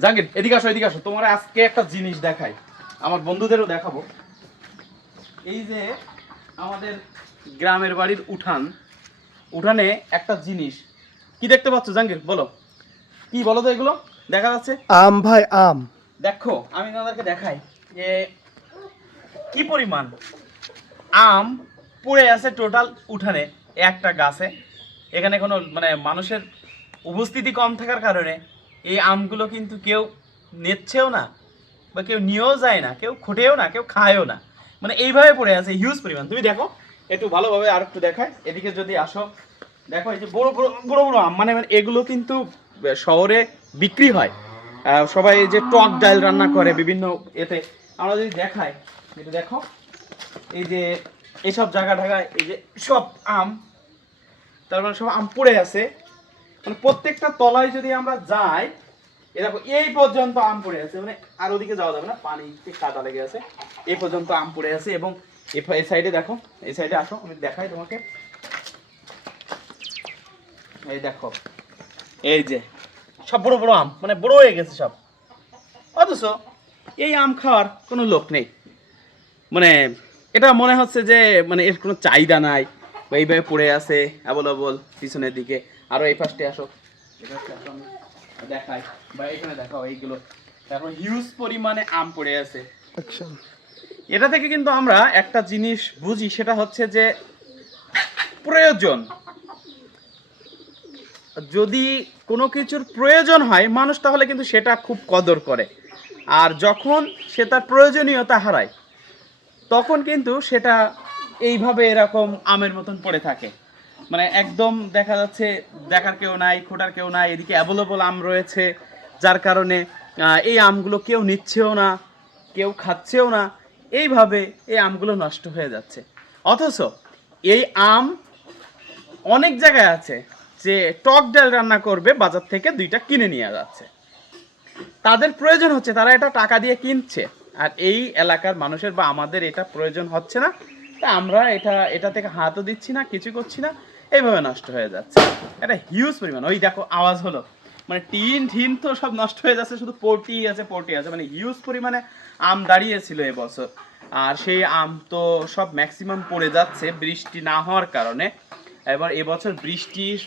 জাহাঙ্গীর এদিকে আসো এদিকে আসো। তোমার আজকে একটা জিনিস দেখাই। আমার বন্ধুদেরও দেখাবো। এই যে আমাদের গ্রামের বাড়ির উঠান উঠানে একটা জিনিস। কি দেখতে পাচ্ছ জাহাঙ্গীর? বলো। কি বলো তো এগুলো? দেখা যাচ্ছে। আম ভাই আম। দেখো আমি তোমাদেরকে দেখাই যে কি পরিমাণ আম পড়ে আছে টোটাল উঠানে। একটা গাছে। এখানে কোনো মানে মানুষের উপস্থিতি কম থাকার কারণে এই আমগুলো কিন্তু কেউ নিচ্ছেও না বা কেউ নিয়েও যায় না, কেউ খোটেও না, কেউ খায়ও না। মানে এইভাবে পড়ে আছে হিউজ পরিমাণ। তুমি দেখো, একটু ভালোভাবে আর একটু দেখায়। এদিকে যদি আসো, দেখো এই যে বড় বড় বড় বড় আম মানে এগুলো কিন্তু শহরে বিক্রি হয়। সবাই যে টক ডাল রান্না করে বিভিন্ন এতে। আমরা যদি দেখাই এটা দেখো, এই যে এইসব জায়গা ঢাকায় এই যে সব আম, তার মানে সব আম পড়ে আছে। মানে প্রত্যেকটা তলায় যদি আমরা যাই, এ দেখো, এই পর্যন্ত আম পড়ে আছে মানে আর ওদিকে যাওয়া যাবে না পানিতে কাদা লেগে আছে। এই পর্যন্ত আম পড়ে আছে এবং এই সাইডে দেখো এই সাইডে আসো, আমি দেখাই তোমাকে। এই দেখো, এই যে, সব বড় বড় আম মানে বড় হয়ে গেছে সব। অথচ এই আম খাওয়ার কোনো লোক নেই। মানে এটা মনে হচ্ছে যে মানে এর কোনো চাহিদা নাই এইভাবে পড়ে আছে অ্যাভেলেবল পিছনের দিকে। আরও এই পাশে আসো। এই পাশে আসো আমি। দেখাই। বা এখানে দেখাও এইগুলো। তারপর হিউজ পরিমাণে আম পড়ে আছে। আচ্ছা এটা থেকে কিন্তু আমরা একটা জিনিস বুঝি সেটা হচ্ছে যে প্রয়োজন। যদি কোনো কিছুর প্রয়োজন হয় মানুষ তাহলে কিন্তু সেটা খুব কদর করে। আর যখন সে তার প্রয়োজনীয়তা হারায় তখন কিন্তু সেটা এইভাবে এরকম আমের মতন পড়ে থাকে। মানে একদম দেখা যাচ্ছে দেখার কেউ নাই, খোটার কেউ নাই, এদিকে অ্যাভেলেবল আম রয়েছে, যার কারণে এই আমগুলো কেউ নিচ্ছেও না, কেউ খাচ্ছেও না, এইভাবে এই আমগুলো নষ্ট হয়ে যাচ্ছে। অথচ এই আম অনেক জায়গায় আছে যে টক ডাল রান্না করবে, বাজার থেকে দুইটা কিনে নিয়ে যাচ্ছে। তাদের প্রয়োজন হচ্ছে, তারা এটা টাকা দিয়ে কিনছে। আর এই এলাকার মানুষের বা আমাদের এটা প্রয়োজন হচ্ছে না। তা আমরা এটা এটা থেকে হাতও দিচ্ছি না, কিছু করছি না। এইভাবে নষ্ট হয়ে যাচ্ছে। এটা হিউজ পরিমাণ। ওই দেখো, আওয়াজ হলো। মানে টিন ঠিন তো সব নষ্ট হয়ে যাচ্ছে, শুধু পোর্টি আছে পোর্টি আছে। মানে হিউজ পরিমাণে আম দাঁড়িয়েছিল এবছর। আর সেই আম তো সব ম্যাক্সিমাম পড়ে যাচ্ছে বৃষ্টি না হওয়ার কারণে। এবার এবছর বৃষ্টির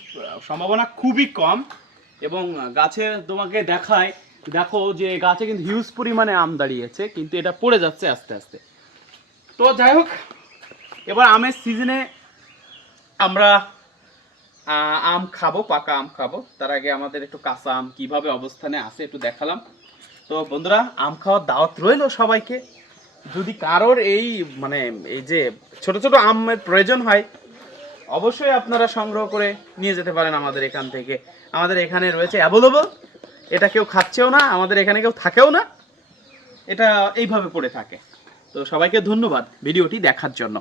সম্ভাবনা খুবই কম। এবং গাছে তোমাকে দেখায়, দেখো যে গাছে কিন্তু হিউজ পরিমাণে আম দাঁড়িয়েছে, কিন্তু এটা পড়ে যাচ্ছে আস্তে আস্তে। তো যাই হোক, এবার আমের সিজনে আমরা আম খাব, পাকা আম খাব। তার আগে আমাদের একটু কাঁচা আম কীভাবে অবস্থানে আছে একটু দেখালাম। তো বন্ধুরা, আম খাওয়ার দাওয়াত রইল সবাইকে। যদি কারোর এই মানে এই যে ছোট ছোট আমের প্রয়োজন হয়, অবশ্যই আপনারা সংগ্রহ করে নিয়ে যেতে পারেন আমাদের এখান থেকে। আমাদের এখানে রয়েছে অ্যাভেলেবল এটা কেউ খাচ্ছেও না, আমাদের এখানে কেউ থাকেও না। এটা এইভাবে পড়ে থাকে। তো সবাইকে ধন্যবাদ ভিডিওটি দেখার জন্য।